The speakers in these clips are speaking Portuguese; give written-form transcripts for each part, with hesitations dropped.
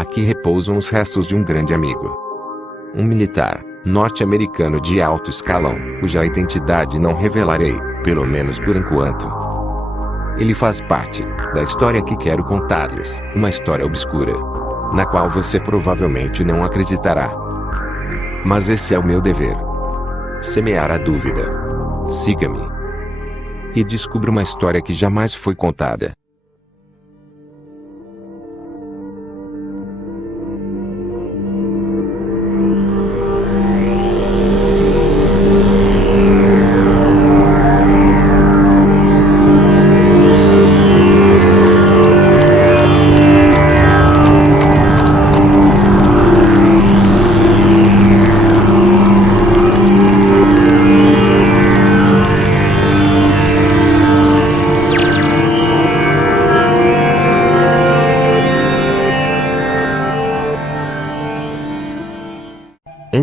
Aqui repousam os restos de um grande amigo. Um militar norte-americano de alto escalão, cuja identidade não revelarei, pelo menos por enquanto. Ele faz parte da história que quero contar-lhes, uma história obscura, na qual você provavelmente não acreditará. Mas esse é o meu dever. Semear a dúvida. Siga-me e descubra uma história que jamais foi contada.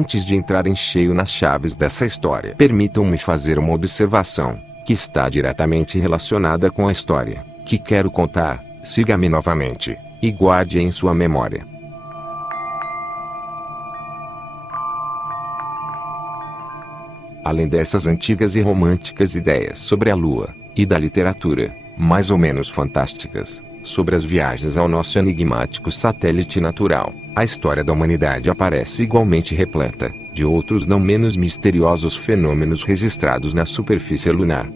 Antes de entrar em cheio nas chaves dessa história, permitam-me fazer uma observação, que está diretamente relacionada com a história que quero contar. Siga-me novamente, e guarde-a em sua memória. Além dessas antigas e românticas ideias sobre a Lua, e da literatura, mais ou menos fantásticas, sobre as viagens ao nosso enigmático satélite natural, a história da humanidade aparece igualmente repleta de outros não menos misteriosos fenômenos registrados na superfície lunar.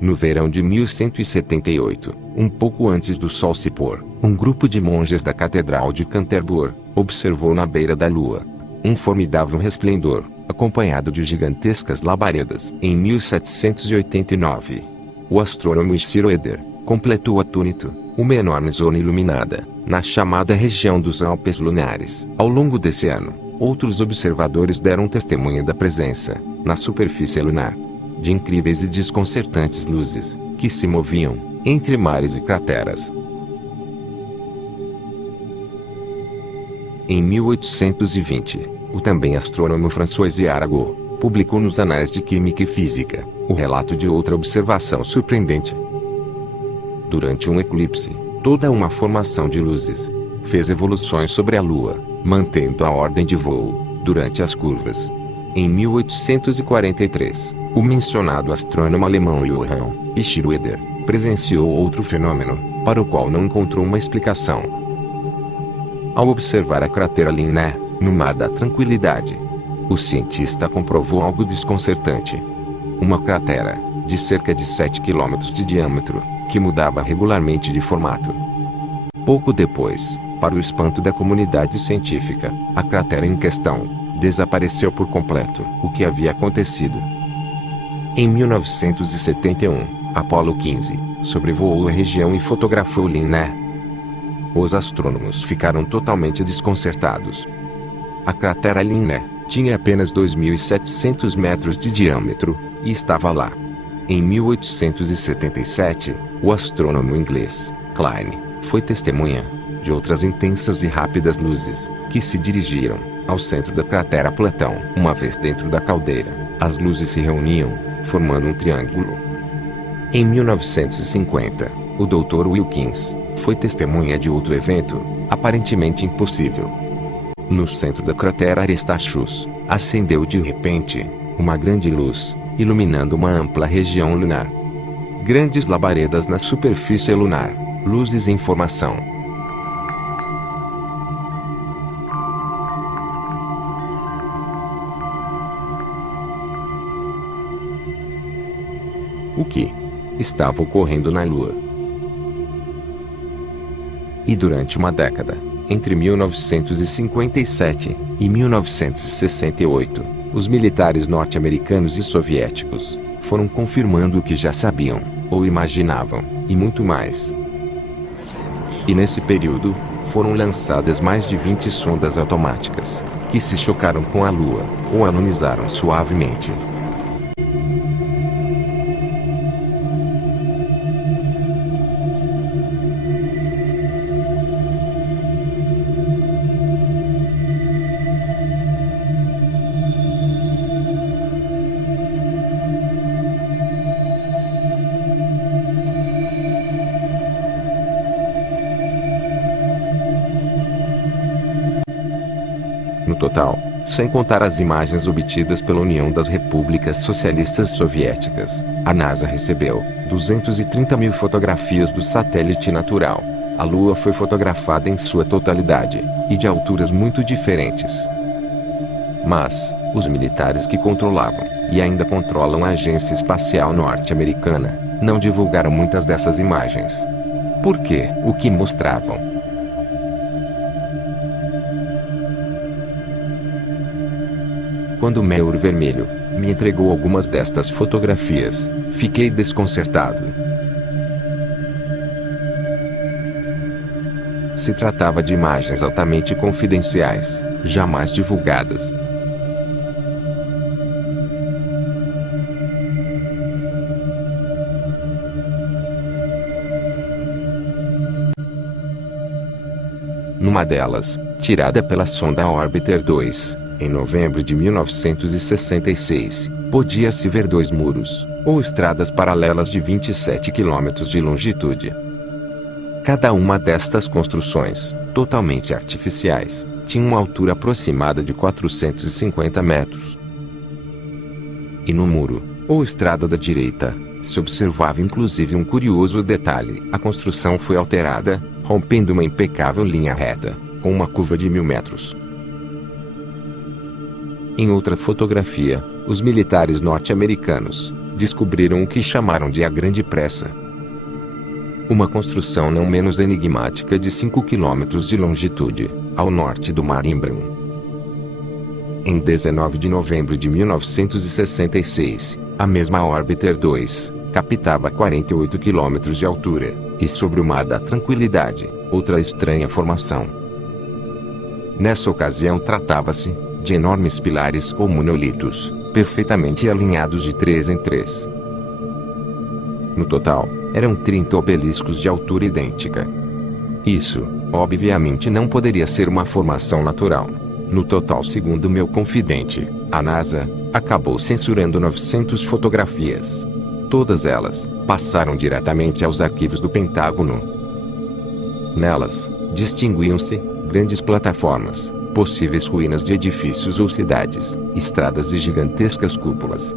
No verão de 1178, um pouco antes do sol se pôr, um grupo de monges da Catedral de Canterbury observou na beira da Lua um formidável resplendor, acompanhado de gigantescas labaredas. Em 1789, o astrônomo Schroeder completou atônito uma enorme zona iluminada, na chamada região dos Alpes lunares. Ao longo desse ano, outros observadores deram testemunha da presença, na superfície lunar, de incríveis e desconcertantes luzes, que se moviam entre mares e crateras. Em 1820, o também astrônomo François Arago publicou nos Anais de Química e Física o relato de outra observação surpreendente. Durante um eclipse, toda uma formação de luzes fez evoluções sobre a Lua, mantendo a ordem de voo durante as curvas. Em 1843, o mencionado astrônomo alemão Johann Schroeder presenciou outro fenômeno, para o qual não encontrou uma explicação. Ao observar a cratera Linné, no Mar da Tranquilidade, o cientista comprovou algo desconcertante. Uma cratera, de cerca de 7 km de diâmetro, que mudava regularmente de formato. Pouco depois, para o espanto da comunidade científica, a cratera em questão desapareceu por completo. O que havia acontecido? Em 1971, Apollo 15 sobrevoou a região e fotografou Linné. Os astrônomos ficaram totalmente desconcertados. A cratera Linné tinha apenas 2.700 metros de diâmetro, e estava lá. Em 1877, o astrônomo inglês Klein foi testemunha de outras intensas e rápidas luzes, que se dirigiram ao centro da cratera Platão. Uma vez dentro da caldeira, as luzes se reuniam, formando um triângulo. Em 1950, o Dr. Wilkins foi testemunha de outro evento, aparentemente impossível. No centro da cratera Aristarchus, acendeu de repente uma grande luz, iluminando uma ampla região lunar. Grandes labaredas na superfície lunar, luzes em formação. O que estava ocorrendo na Lua? E durante uma década, entre 1957 e 1968, os militares norte-americanos e soviéticos foram confirmando o que já sabiam, ou imaginavam, e muito mais. E nesse período, foram lançadas mais de 20 sondas automáticas, que se chocaram com a Lua, ou alunizaram suavemente. total, sem contar as imagens obtidas pela União das Repúblicas Socialistas Soviéticas, a NASA recebeu 230 mil fotografias do satélite natural. A Lua foi fotografada em sua totalidade, e de alturas muito diferentes. Mas, os militares que controlavam, e ainda controlam a Agência Espacial Norte-Americana, não divulgaram muitas dessas imagens. Por quê? O que mostravam? Quando o Meur Vermelho me entregou algumas destas fotografias, fiquei desconcertado. Se tratava de imagens altamente confidenciais, jamais divulgadas. Numa delas, tirada pela sonda Orbiter 2, em novembro de 1966, podia-se ver dois muros, ou estradas paralelas de 27 quilômetros de longitude. Cada uma destas construções, totalmente artificiais, tinha uma altura aproximada de 450 metros. E no muro, ou estrada da direita, se observava inclusive um curioso detalhe: a construção foi alterada, rompendo uma impecável linha reta, com uma curva de 1000 metros. Em outra fotografia, os militares norte-americanos descobriram o que chamaram de a Grande Pressa. Uma construção não menos enigmática de 5 quilômetros de longitude, ao norte do Mar Imbrium. Em 19 de novembro de 1966, a mesma Orbiter 2 captava 48 quilômetros de altura, e sobre o Mar da Tranquilidade, outra estranha formação. Nessa ocasião tratava-se de enormes pilares ou monolitos, perfeitamente alinhados de 3 em 3. No total, eram 30 obeliscos de altura idêntica. Isso, obviamente, não poderia ser uma formação natural. No total, segundo meu confidente, a NASA acabou censurando 900 fotografias. Todas elas passaram diretamente aos arquivos do Pentágono. Nelas, distinguiam-se grandes plataformas, possíveis ruínas de edifícios ou cidades, estradas e gigantescas cúpulas.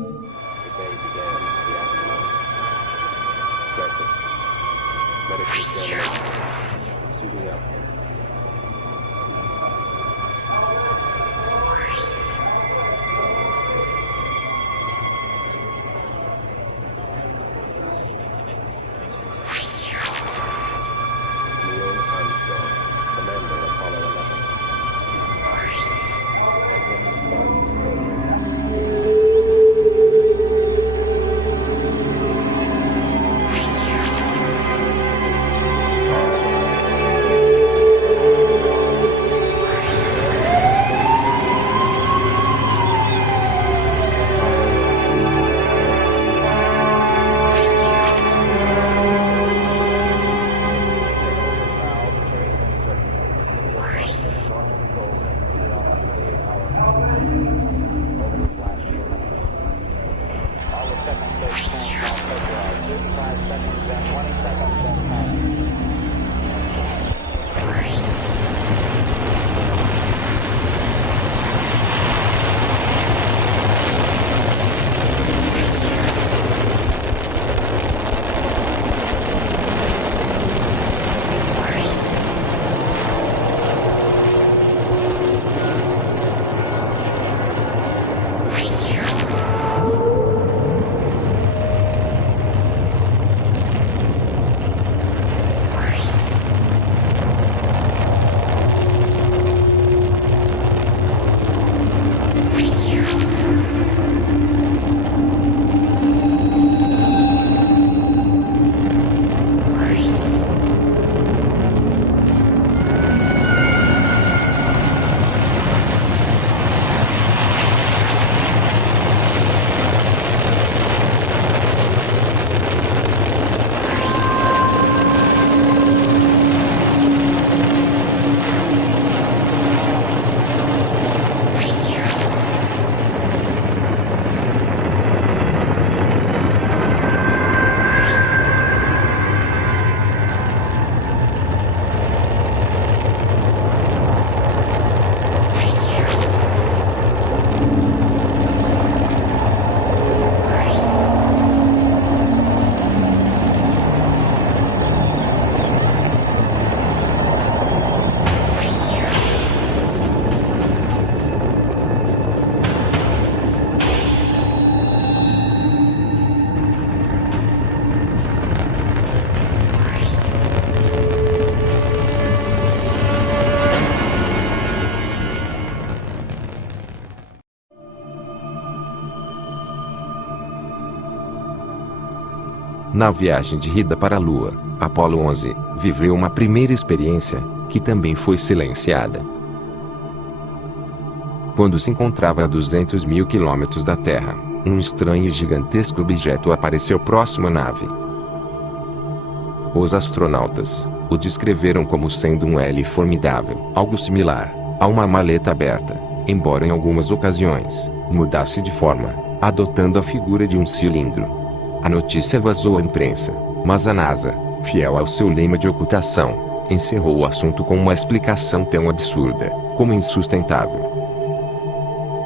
Na viagem de ida para a Lua, Apollo 11 viveu uma primeira experiência, que também foi silenciada. Quando se encontrava a 200 mil quilômetros da Terra, um estranho e gigantesco objeto apareceu próximo à nave. Os astronautas o descreveram como sendo um L formidável, algo similar a uma maleta aberta, embora em algumas ocasiões mudasse de forma, adotando a figura de um cilindro. A notícia vazou à imprensa, mas a NASA, fiel ao seu lema de ocultação, encerrou o assunto com uma explicação tão absurda como insustentável.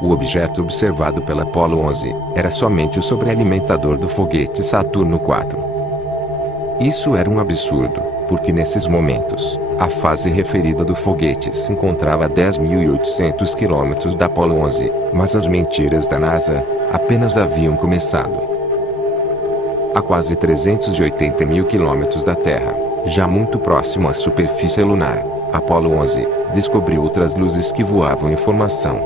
O objeto observado pela Apollo 11 era somente o sobrealimentador do foguete Saturno IV. Isso era um absurdo, porque nesses momentos, a fase referida do foguete se encontrava a 10.800 quilômetros da Apollo 11, mas as mentiras da NASA apenas haviam começado. A quase 380 mil quilômetros da Terra, já muito próximo à superfície lunar, Apollo 11 descobriu outras luzes que voavam em formação.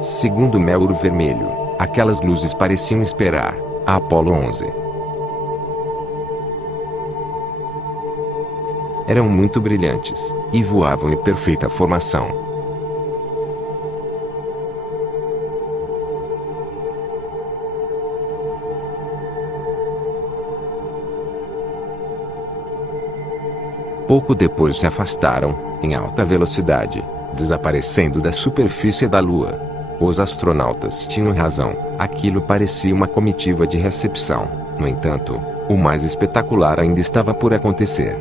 Segundo o Méouro Vermelho, aquelas luzes pareciam esperar a Apollo 11. Eram muito brilhantes e voavam em perfeita formação. Pouco depois se afastaram, em alta velocidade, desaparecendo da superfície da Lua. Os astronautas tinham razão, aquilo parecia uma comitiva de recepção. No entanto, o mais espetacular ainda estava por acontecer.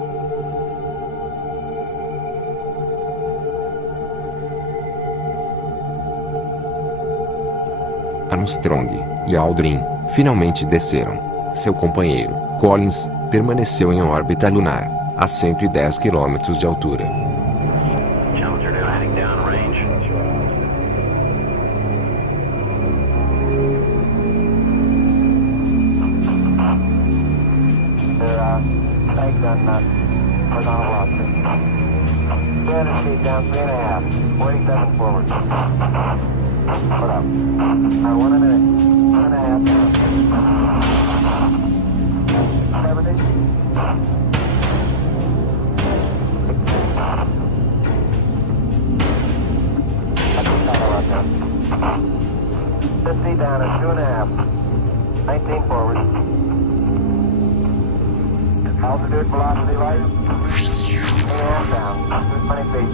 Armstrong e Aldrin finalmente desceram. Seu companheiro, Collins, permaneceu em órbita lunar, a 110 km de altura. Down at 2.5. 19 forward. Altitude, velocity, light. 2.5 down. 20 feet.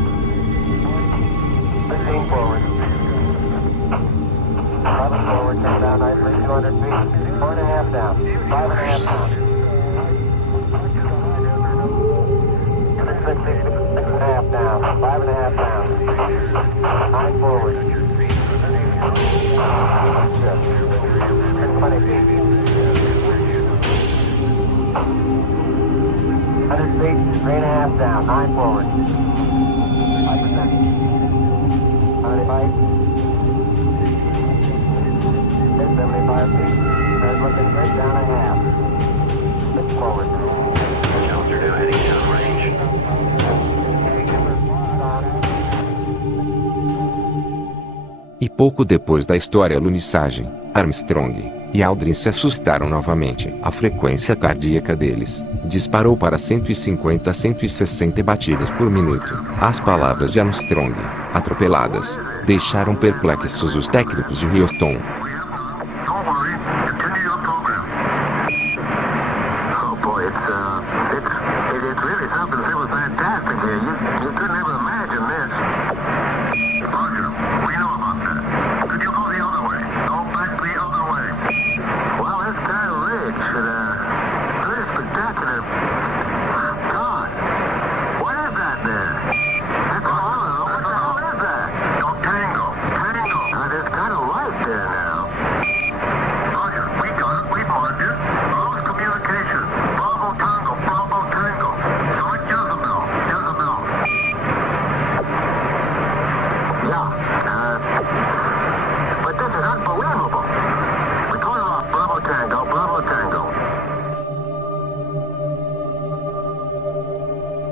15 forward. 11 forward, come down nicely, 200 feet. 4.5 down. 5.5 down. 6.5 down. 5.5 down. 9 forward. 20 feet. 100 feet, 3.5 down, 9 forward. 5%. 75. 75 feet. There's looking good, down a half. 6 forward. Challenger now heading down range. E pouco depois da história lunissagem, Armstrong e Aldrin se assustaram novamente. A frequência cardíaca deles disparou para 150 a 160 batidas por minuto. As palavras de Armstrong, atropeladas, deixaram perplexos os técnicos de Houston.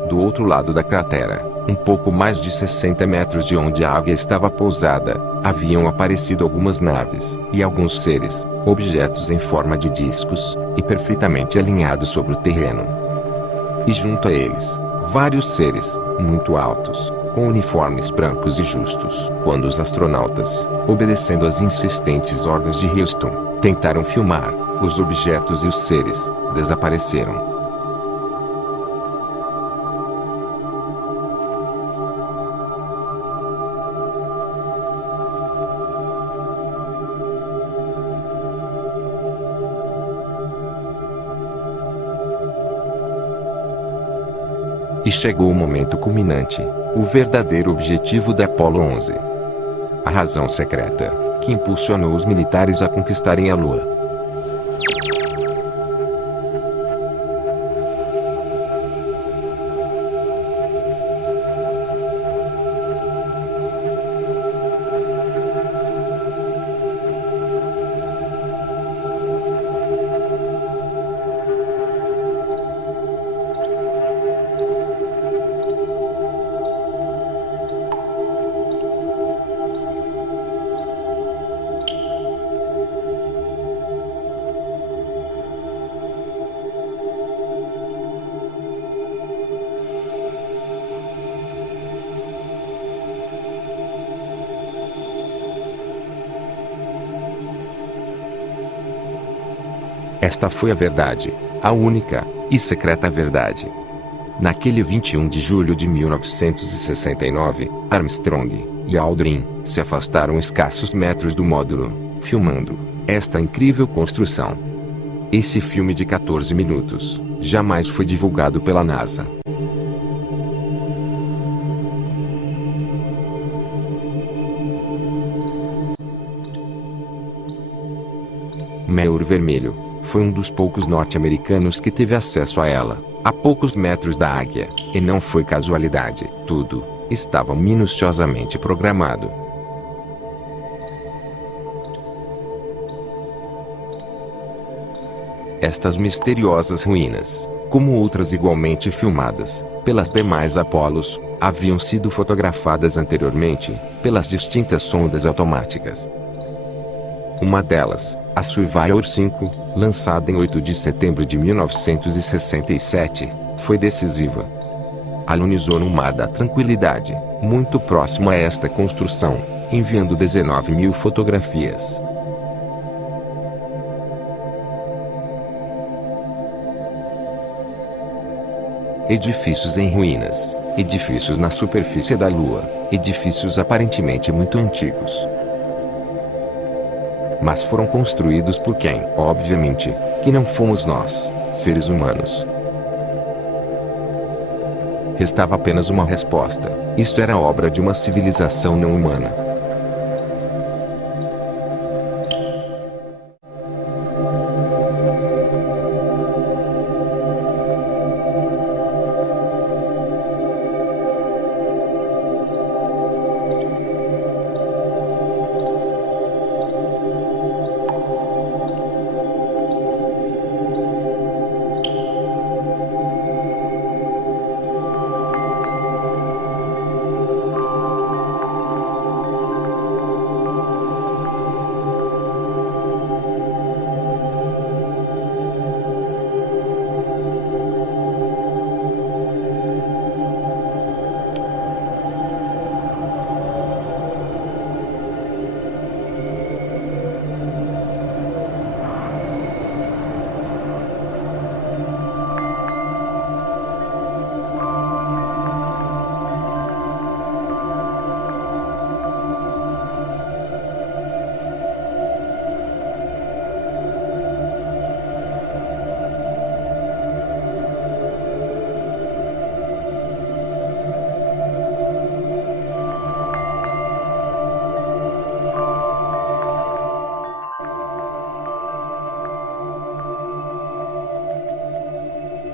Do outro lado da cratera, Um pouco mais de 60 metros de onde a águia estava pousada, haviam aparecido algumas naves, e alguns seres, objetos em forma de discos, e perfeitamente alinhados sobre o terreno. E junto a eles, vários seres, muito altos, com uniformes brancos e justos. Quando os astronautas, obedecendo às insistentes ordens de Houston, tentaram filmar, os objetos e os seres, desapareceram. E chegou o momento culminante, o verdadeiro objetivo da Apollo 11. A razão secreta, que impulsionou os militares a conquistarem a Lua. Esta foi a verdade, a única e secreta verdade. Naquele 21 de julho de 1969, Armstrong e Aldrin se afastaram escassos metros do módulo, filmando esta incrível construção. Esse filme de 14 minutos jamais foi divulgado pela NASA. Méour Vermelho foi um dos poucos norte-americanos que teve acesso a ela, a poucos metros da Águia, e não foi casualidade. Tudo estava minuciosamente programado. Estas misteriosas ruínas, como outras igualmente filmadas pelas demais Apolos, haviam sido fotografadas anteriormente pelas distintas sondas automáticas. Uma delas, a Surveyor 5, lançada em 8 de setembro de 1967, foi decisiva. Alunizou no mar da tranquilidade, muito próximo a esta construção, enviando 19.000 fotografias. Edifícios em ruínas, edifícios na superfície da Lua, edifícios aparentemente muito antigos. Mas foram construídos por quem? Obviamente, que não fomos nós, seres humanos. Restava apenas uma resposta: isto era obra de uma civilização não humana.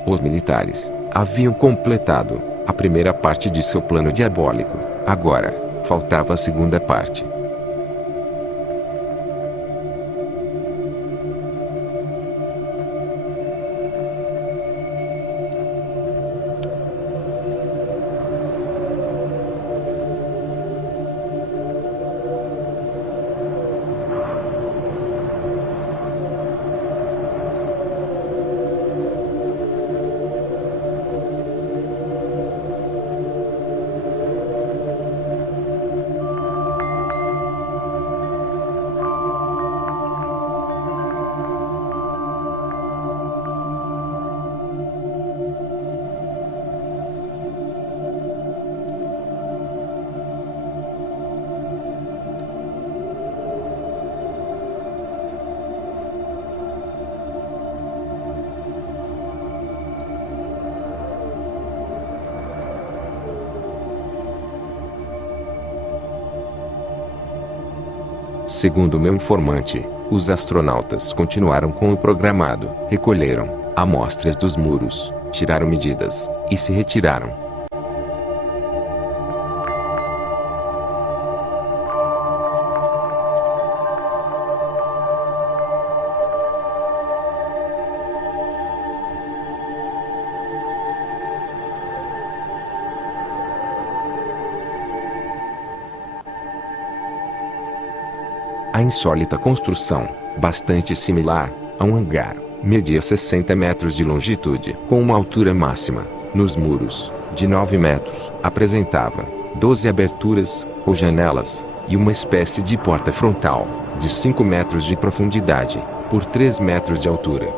Os militares haviam completado a primeira parte de seu plano diabólico. Agora, faltava a segunda parte. Segundo meu informante, os astronautas continuaram com o programado, recolheram amostras dos muros, tiraram medidas e se retiraram. A insólita construção, bastante similar a um hangar, media 60 metros de longitude, com uma altura máxima, nos muros, de 9 metros. Apresentava 12 aberturas, ou janelas, e uma espécie de porta frontal, de 5 metros de profundidade, por 3 metros de altura.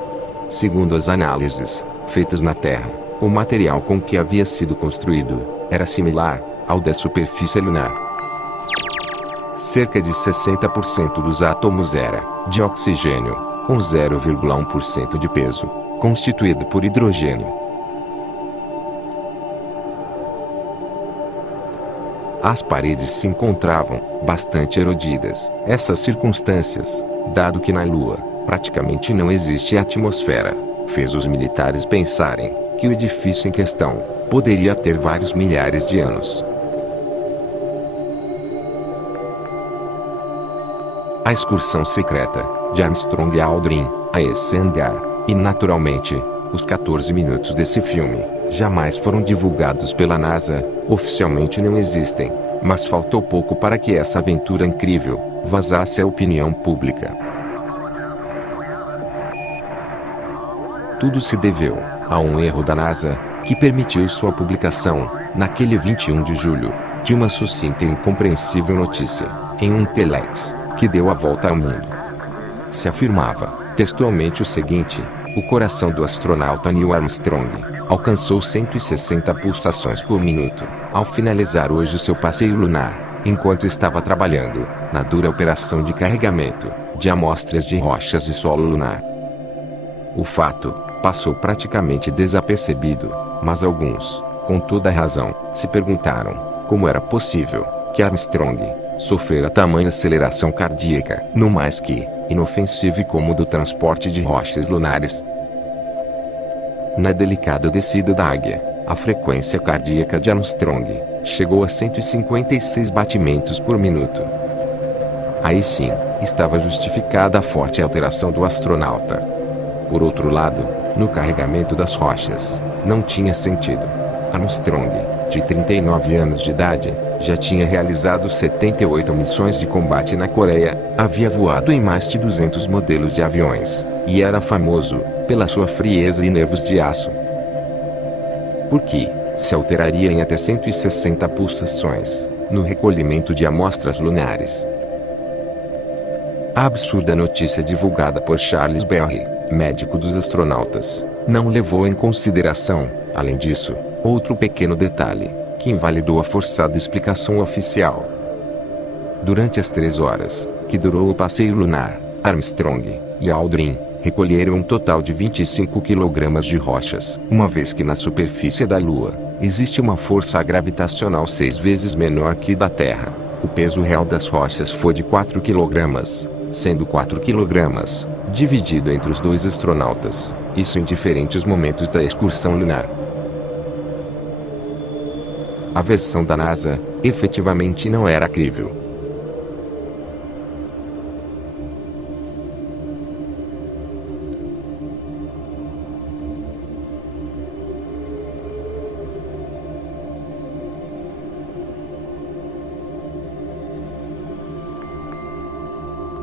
Segundo as análises feitas na Terra, o material com que havia sido construído era similar ao da superfície lunar. Cerca de 60% dos átomos era de oxigênio, com 0,1% de peso, constituído por hidrogênio. As paredes se encontravam bastante erodidas. Essas circunstâncias, dado que na Lua praticamente não existe atmosfera, fez os militares pensarem que o edifício em questão poderia ter vários milhares de anos. A excursão secreta de Armstrong e Aldrin a esse hangar, e naturalmente, os 14 minutos desse filme, jamais foram divulgados pela NASA, oficialmente não existem, mas faltou pouco para que essa aventura incrível vazasse à opinião pública. Tudo se deveu a um erro da NASA, que permitiu sua publicação, naquele 21 de julho, de uma sucinta e incompreensível notícia, em um telex, que deu a volta ao mundo. Se afirmava, textualmente o seguinte: o coração do astronauta Neil Armstrong alcançou 160 pulsações por minuto, ao finalizar hoje o seu passeio lunar, enquanto estava trabalhando na dura operação de carregamento de amostras de rochas e solo lunar. O fato passou praticamente desapercebido, mas alguns, com toda razão, se perguntaram como era possível que Armstrong sofrera tamanha aceleração cardíaca, no mais que inofensivo e cômodo transporte de rochas lunares. Na delicada descida da Águia, a frequência cardíaca de Armstrong chegou a 156 batimentos por minuto. Aí sim, estava justificada a forte alteração do astronauta. Por outro lado, no carregamento das rochas, não tinha sentido. Armstrong, de 39 anos de idade, já tinha realizado 78 missões de combate na Coreia, havia voado em mais de 200 modelos de aviões, e era famoso pela sua frieza e nervos de aço. Por que se alteraria em até 160 pulsações no recolhimento de amostras lunares? A absurda notícia divulgada por Charles Berry, médico dos astronautas, não levou em consideração, além disso, outro pequeno detalhe, que invalidou a forçada explicação oficial. Durante as 3 horas que durou o passeio lunar, Armstrong e Aldrin recolheram um total de 25 kg de rochas, uma vez que na superfície da Lua existe uma força gravitacional 6 vezes menor que da Terra. O peso real das rochas foi de 4 kg, sendo 4 kg dividido entre os 2 astronautas, isso em diferentes momentos da excursão lunar. A versão da NASA, efetivamente não era crível.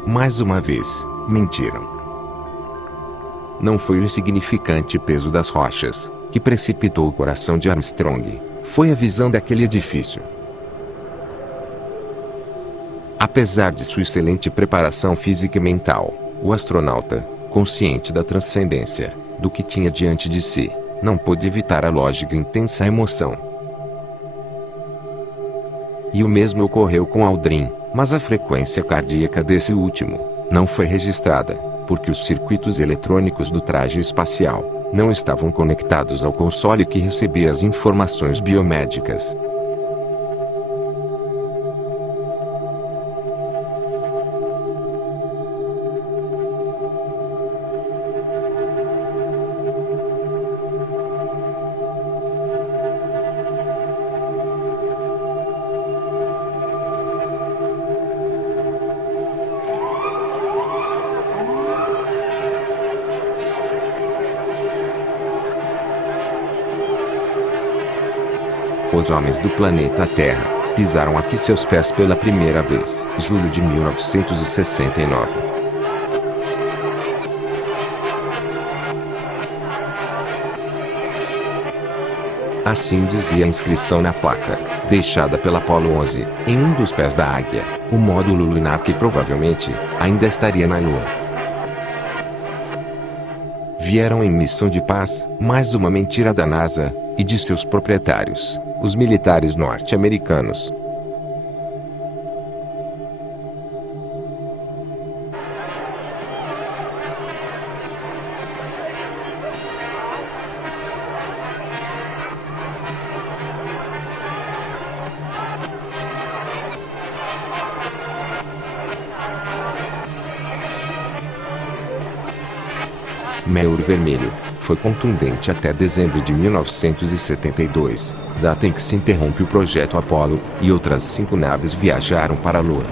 Mais uma vez, mentiram. Não foi o insignificante peso das rochas que precipitou o coração de Armstrong. Foi a visão daquele edifício. Apesar de sua excelente preparação física e mental, o astronauta, consciente da transcendência do que tinha diante de si, não pôde evitar a lógica e intensa emoção. E o mesmo ocorreu com Aldrin, mas a frequência cardíaca desse último não foi registrada, porque os circuitos eletrônicos do traje espacial não estavam conectados ao console que recebia as informações Os homens do planeta Terra pisaram aqui seus pés pela primeira vez. Julho de 1969. Assim dizia a inscrição na placa, deixada pela Apollo 11, em um dos pés da Águia, o módulo lunar que provavelmente ainda estaria na Lua. Vieram em missão de paz, mais uma mentira da NASA e de seus proprietários, os militares norte-americanos. Méour Vermelho foi contundente até dezembro de 1972, data em que se interrompe o projeto Apollo, e outras 5 naves viajaram para a Lua.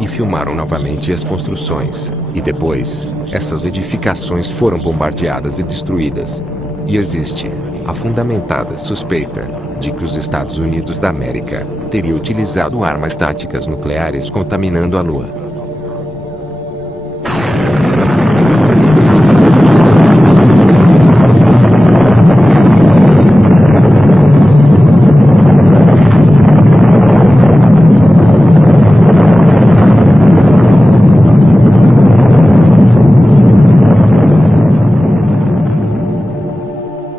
E filmaram novamente as construções, e depois, essas edificações foram bombardeadas e destruídas. E existe a fundamentada suspeita de que os Estados Unidos da América teria utilizado armas táticas nucleares contaminando a Lua.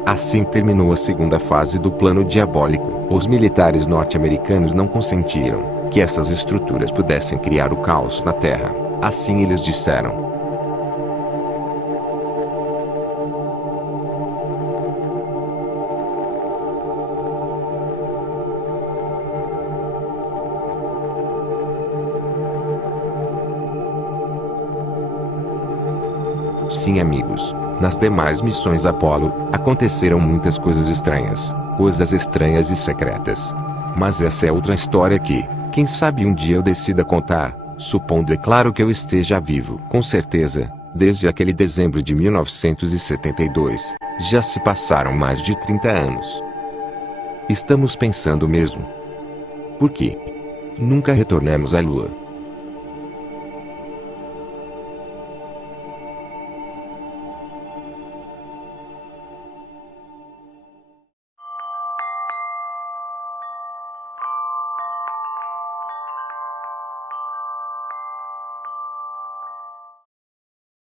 Assim terminou a segunda fase do plano diabólico. Os militares norte-americanos não consentiram que essas estruturas pudessem criar o caos na Terra. Assim eles disseram. Sim, amigos. Nas demais missões Apollo, aconteceram muitas coisas estranhas e secretas. Mas essa é outra história que, quem sabe um dia eu decida contar, supondo é claro que eu esteja vivo. Com certeza, desde aquele dezembro de 1972, já se passaram mais de 30 anos. Estamos pensando mesmo. Por que nunca retornamos à Lua?